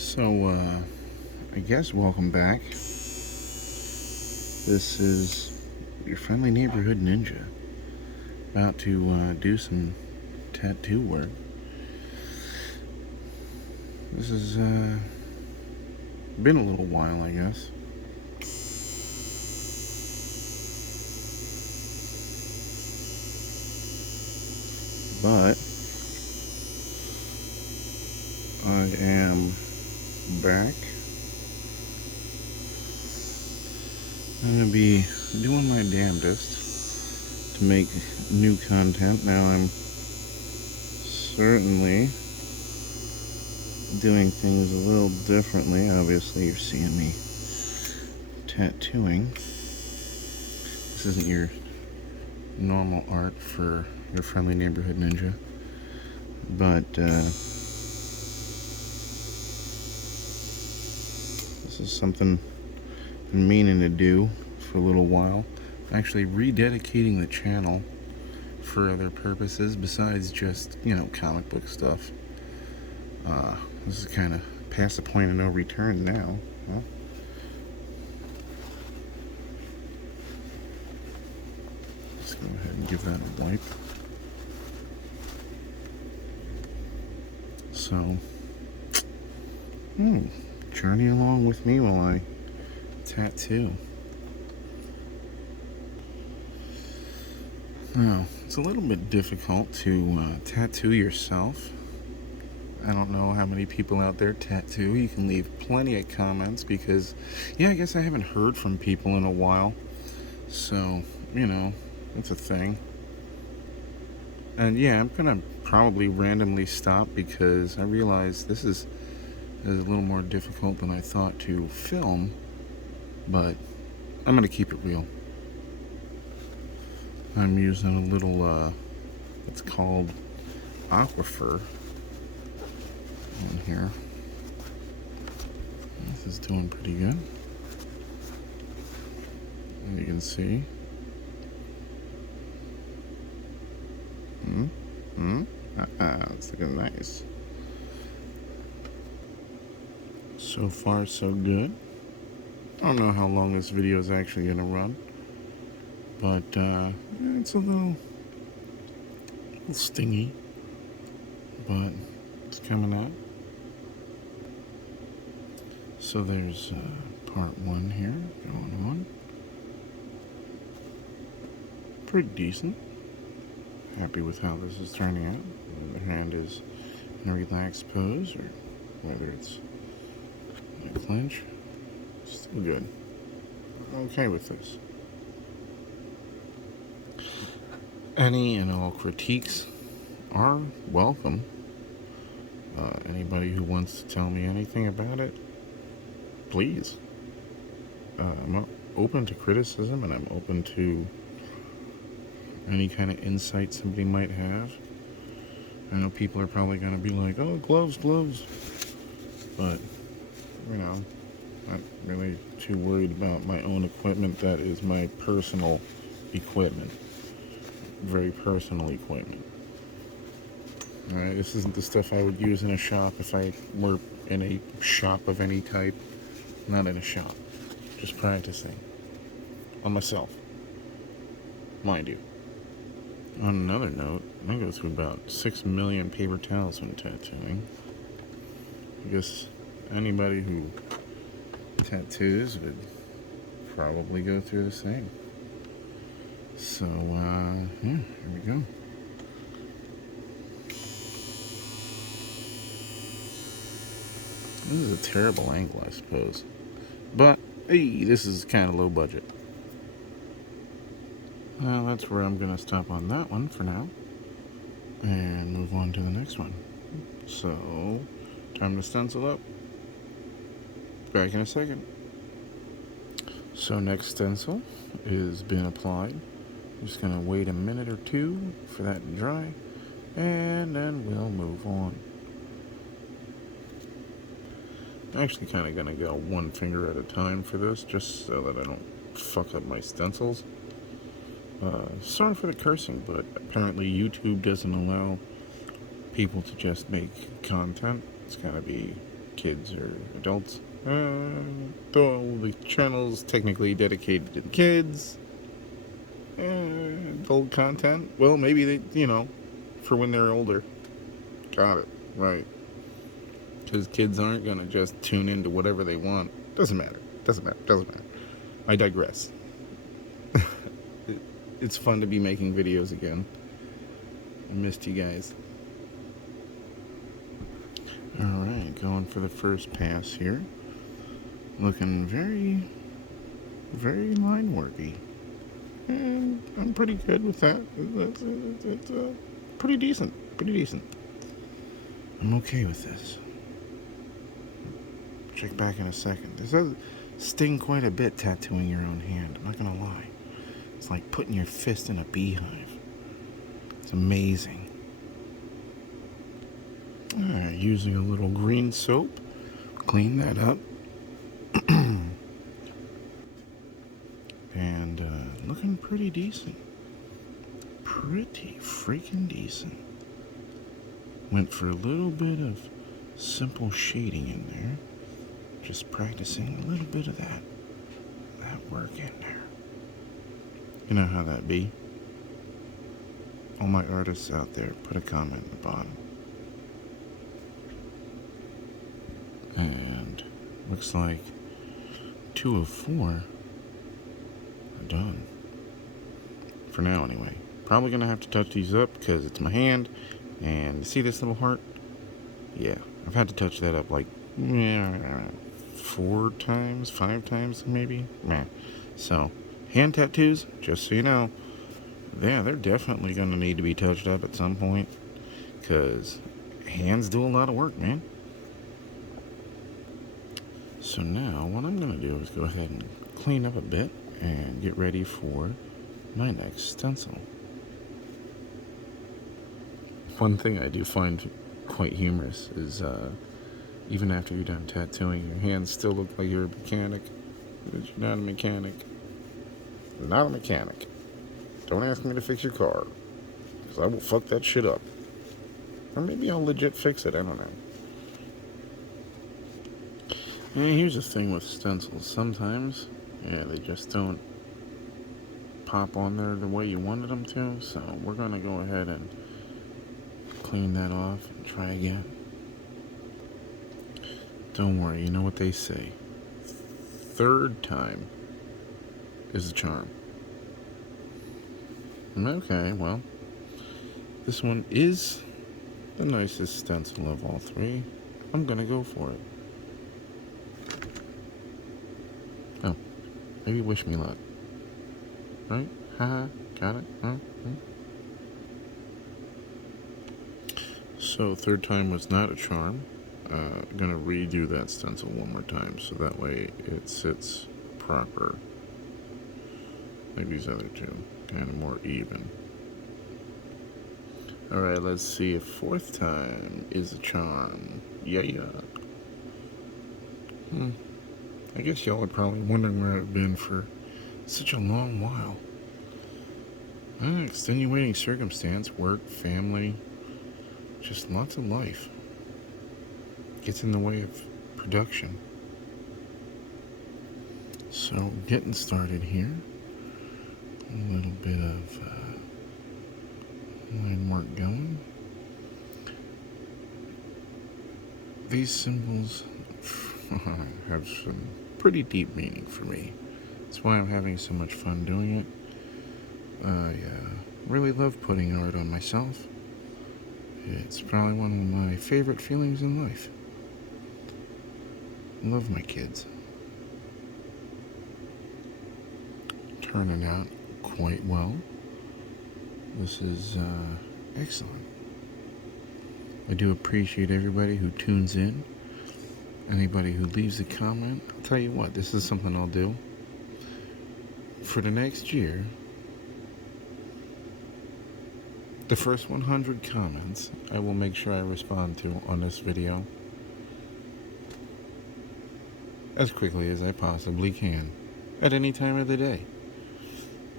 So, I guess welcome back. This is your friendly neighborhood ninja, about to do some tattoo work. This has been a little while, I guess. But I am back. I'm going to be doing my damnedest to make new content. Now I'm certainly doing things a little differently. Obviously, you're seeing me tattooing. This isn't your normal art for your friendly neighborhood ninja, but this is something I'm meaning to do for a little while. I'm actually rededicating the channel for other purposes besides just, comic book stuff. This is kind of past the point of no return now. Huh? Let's go ahead and give that a wipe. So, journey along with me while I tattoo. Now, it's a little bit difficult to tattoo yourself. I don't know how many people out there tattoo. You can leave plenty of comments because, I guess I haven't heard from people in a while. So, it's a thing. And I'm gonna probably randomly stop because I realize this is a little more difficult than I thought to film, but I'm gonna keep it real. I'm using a little, it's called Aquaphor on here. This is doing pretty good. And you can see. It's looking nice. So far, so good. I don't know how long this video is actually gonna run, but it's a little stingy, but it's coming out. So there's part one here going on. Pretty decent. Happy with how this is turning out. The hand is in a relaxed pose, or whether it's in a clench. Still good. I'm okay with this. Any and all critiques are welcome. Anybody who wants to tell me anything about it, please. I'm open to criticism, and I'm open to any kind of insight somebody might have. I know people are probably going to be like, oh, gloves. But, not really too worried about my own equipment. That is my personal equipment. Very personal equipment. Alright, this isn't the stuff I would use in a shop if I were in a shop of any type. Not in a shop. Just practicing. On myself. Mind you. On another note, I go through about 6 million paper towels when tattooing. I guess anybody who tattoos would probably go through the same. So, here we go. This is a terrible angle, I suppose. But, hey, this is kind of low budget. Well, that's where I'm going to stop on that one for now. And move on to the next one. So, time to stencil up. Back in a second. So, next stencil is been applied. I'm just going to wait a minute or two for that to dry. And then we'll move on. I'm actually kind of going to go one finger at a time for this, just so that I don't fuck up my stencils. Sorry for the cursing, but apparently YouTube doesn't allow people to just make content. It's got to be kids or adults. Though the channel's technically dedicated to the kids. Adult content. Well, maybe they, for when they're older. Got it. Right. Because kids aren't going to just tune into whatever they want. Doesn't matter. Doesn't matter. I digress. It's fun to be making videos again. I missed you guys. Alright, going for the first pass here. Looking very, very line worky. And I'm pretty good with that. It's pretty decent. I'm okay with this. Check back in a second. This does sting quite a bit tattooing your own hand. I'm not gonna lie. It's like putting your fist in a beehive. It's amazing. Using a little green soap. Clean that up. And looking pretty decent. Pretty freaking decent. Went for a little bit of simple shading in there. Just practicing a little bit of that work in there. You know how that be? All my artists out there, put a comment at the bottom. And looks like 2 of 4 are done. For now, anyway. Probably gonna have to touch these up because it's my hand. And you see this little heart? Yeah, I've had to touch that up like 4 times, 5 times maybe. So, hand tattoos, just so you know, yeah, they're definitely gonna need to be touched up at some point. Because hands do a lot of work, man. So now, what I'm gonna do is go ahead and clean up a bit and get ready for my next stencil. One thing I do find quite humorous is even after you're done tattooing, your hands still look like you're a mechanic. But you're not a mechanic. Not a mechanic. Don't ask me to fix your car, because I will fuck that shit up. Or maybe I'll legit fix it, I don't know. And here's the thing with stencils. Sometimes, they just don't pop on there the way you wanted them to. So we're going to go ahead and clean that off and try again. Don't worry, you know what they say. 3rd time is the charm. Okay, well, this one is the nicest stencil of all 3. I'm going to go for it. Oh, maybe wish me luck. Right? Haha, got it? Huh? So 3rd time was not a charm. I'm gonna redo that stencil one more time so that way it sits proper. Like these other 2, kind of more even. Alright, let's see if 4th time is a charm. Yeah. I guess y'all are probably wondering where I've been for such a long while. Extenuating circumstance, work, family, just lots of life. Gets in the way of production. So, getting started here. A little bit of line work going. These symbols have some pretty deep meaning for me. That's why I'm having so much fun doing it. I really love putting art on myself. It's probably one of my favorite feelings in life. I love my kids. Turning out quite well. This is excellent. I do appreciate everybody who tunes in. Anybody who leaves a comment. I'll tell you what, this is something I'll do. For the next year, the first 100 comments I will make sure I respond to on this video as quickly as I possibly can at any time of the day.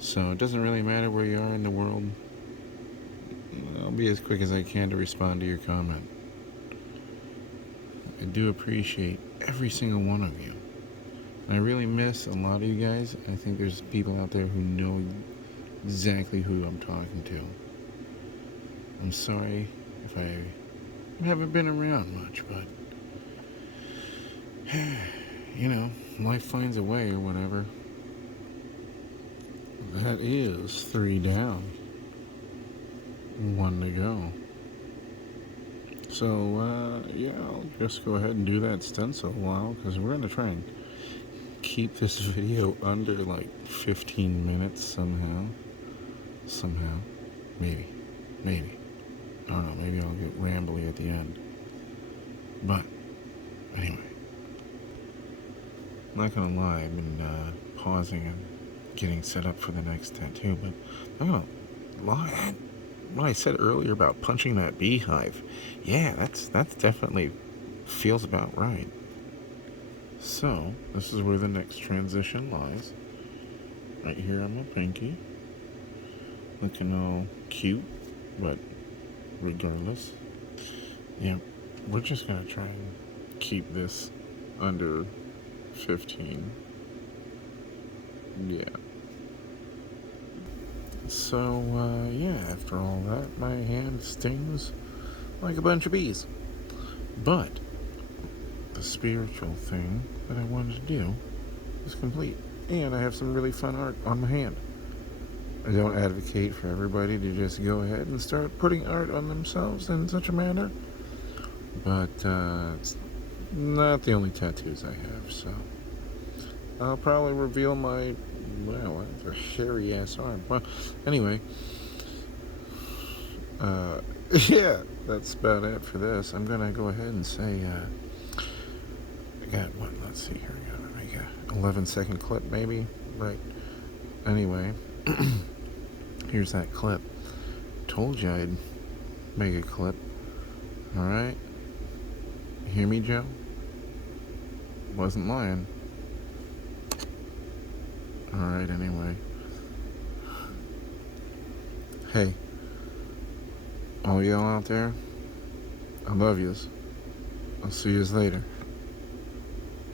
So it doesn't really matter where you are in the world. I'll be as quick as I can to respond to your comment. I do appreciate every single one of you. And I really miss a lot of you guys. I think there's people out there who know exactly who I'm talking to. I'm sorry if I haven't been around much, but you know, life finds a way or whatever. That is 3 down, 1 to go. So, yeah, I'll just go ahead and do that stencil a while, because we're going to try and keep this video under like 15 minutes somehow. Maybe. I don't know, maybe I'll get rambly at the end. But, anyway. I'm not gonna lie, I've been pausing and getting set up for the next tattoo, but I'm not gonna lie. What I said earlier about punching that beehive, yeah, that's definitely feels about right. So, this is where the next transition lies. Right here on my pinky. Looking all cute, but regardless. Yeah, we're just gonna try and keep this under 15. Yeah. So, yeah, after all that, my hand stings like a bunch of bees. But the spiritual thing that I wanted to do is complete. And I have some really fun art on my hand. I don't advocate for everybody to just go ahead and start putting art on themselves in such a manner. But it's not the only tattoos I have, so I'll probably reveal my, well, a hairy ass arm. Well, anyway, yeah, that's about it for this. I'm gonna go ahead and say, I got what? Let's see here. I got an 11-second clip, maybe. Right. Anyway, here's that clip. Told you I'd make a clip. All right. You hear me, Joe? Wasn't lying. Alright, anyway. Hey, all y'all out there, I love yous. I'll see yous later.